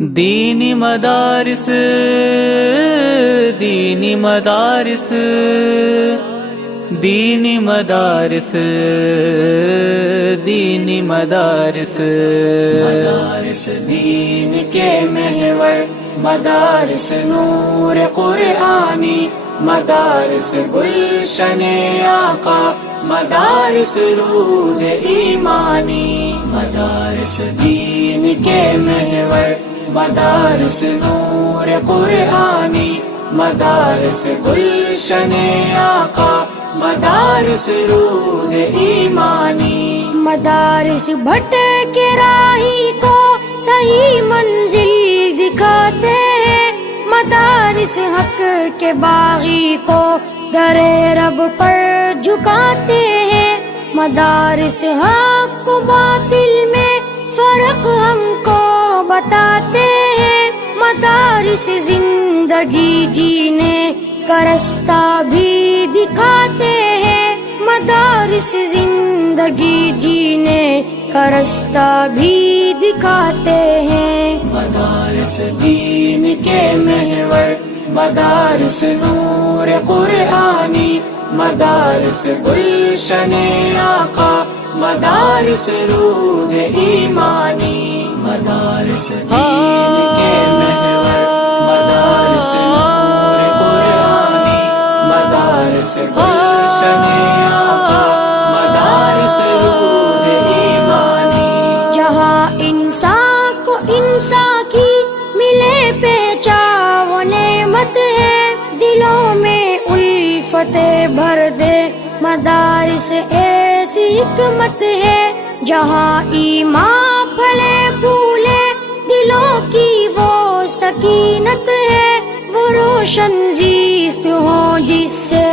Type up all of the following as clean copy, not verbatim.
دینی مدارس دینی مدارس دینی مدارس دینی مدارس مدارس دین کے محور، مدارس نور قرآنی، مدارس گلشن آقا، مدارس روح ایمانی. مدارس دین کے محور، مدارس نور قرآنی، مدارس گلشن آقا، مدارس روح ایمانی. مدارس بھٹک راہی کو صحیح منزل دکھاتے ہیں، مدارس حق کے باغی کو در رب پر جھکاتے ہیں. مدارس حق و باطل میں فرق ہم کو بتاتے ہیں، مدارس زندگی جینے کا رستہ بھی دکھاتے ہیں، مدارس زندگی جینے کا رستہ بھی دکھاتے ہیں. مدارس دین کے محور، مدارس نور قرآنی، مدارس گلشن آقا، مدارس روح ایمانی. مدارس دین کے محور، مدارس نور قرآنی، مدارس گلشن آقا، مدارس روح ایمانی. جہاں انسان کو انسان کی ملے پہچان و نعمت ہے، دلوں میں الفت بھر دے مدارس ایسی حکمت ہے. جہاں ایمان پھلے پھولے دلوں کی وہ سکینت ہے، وہ روشن زیست ہو جس سے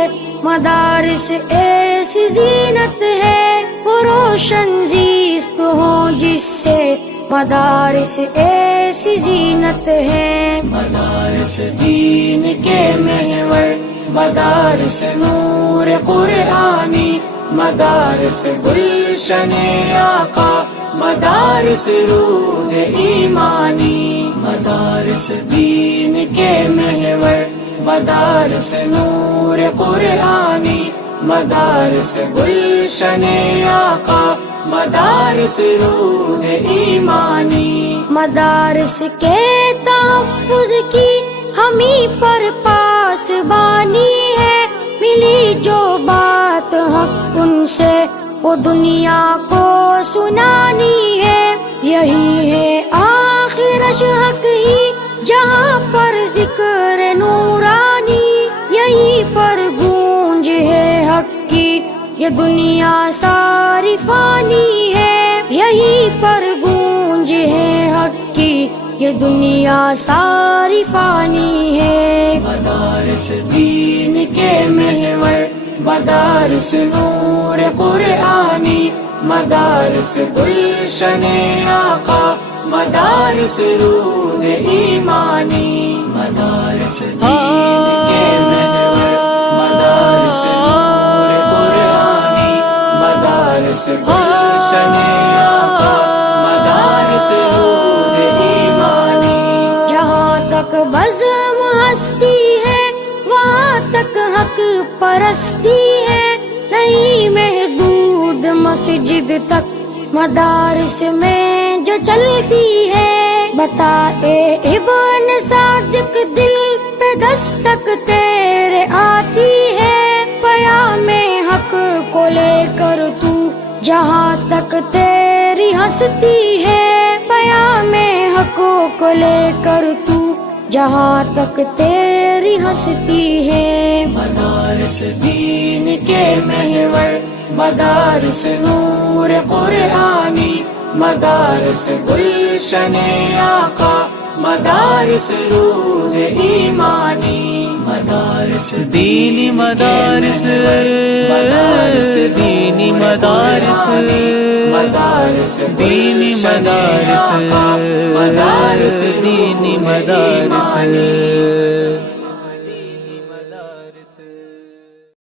مدارس ایسی زینت ہے، وہ روشن زیست ہو جس سے مدارس ایسی زینت ہے. مدارس دین کے محور، مدارس نور قرآنی، مدارس گلشن آقا، مدارس روح ایمانی. مدارس دین کے محور، مدارس نور قرآنی، مدارس گلشن آقا، مدارس روح ایمانی. مدارس کے تحفظ کی ہمیں پر پاسبانی ہے، ملی جو بات حق ان سے وہ دنیا کو سنانی ہے. یہی ہے آخرش حق ہی جہاں پر ذکر نورانی، یہی پر گونج ہے حق کی یہ دنیا ساری فانی ہے، یہی پر گونج ہے حق کی یہ دنیا ساری فانی ہے. مدارس دین کے محور، مدارس نور قرآنی، مدارس گلشن آقا، مدارس روح ایمانی. مدارس دین کے محور، مدارس نور قرآنی، مدارس گلشن آقا، مدارس روح ایمانی. جہاں تک بزم ہستی ہے وہاں تک حق پرستی ہے، نہیں محدود مسجد تک مدارس میں جو چلتی ہے. بتائے ابن صادق دل پہ دستک تیرے آتی ہے، پیام حق کو لے کر تو جہاں تک تیری ہستی ہے، پیام حق کو لے کر تو جہاں تک تیری ہستی ہے. مدارس دین کے محور، مدارس نور قرآنی، مدارس گلشن آقا، مدارس روح ایمانی. مدارس دینی مدارس دینی مدارس مدارس دینی مدارس مدارس دینی مدارس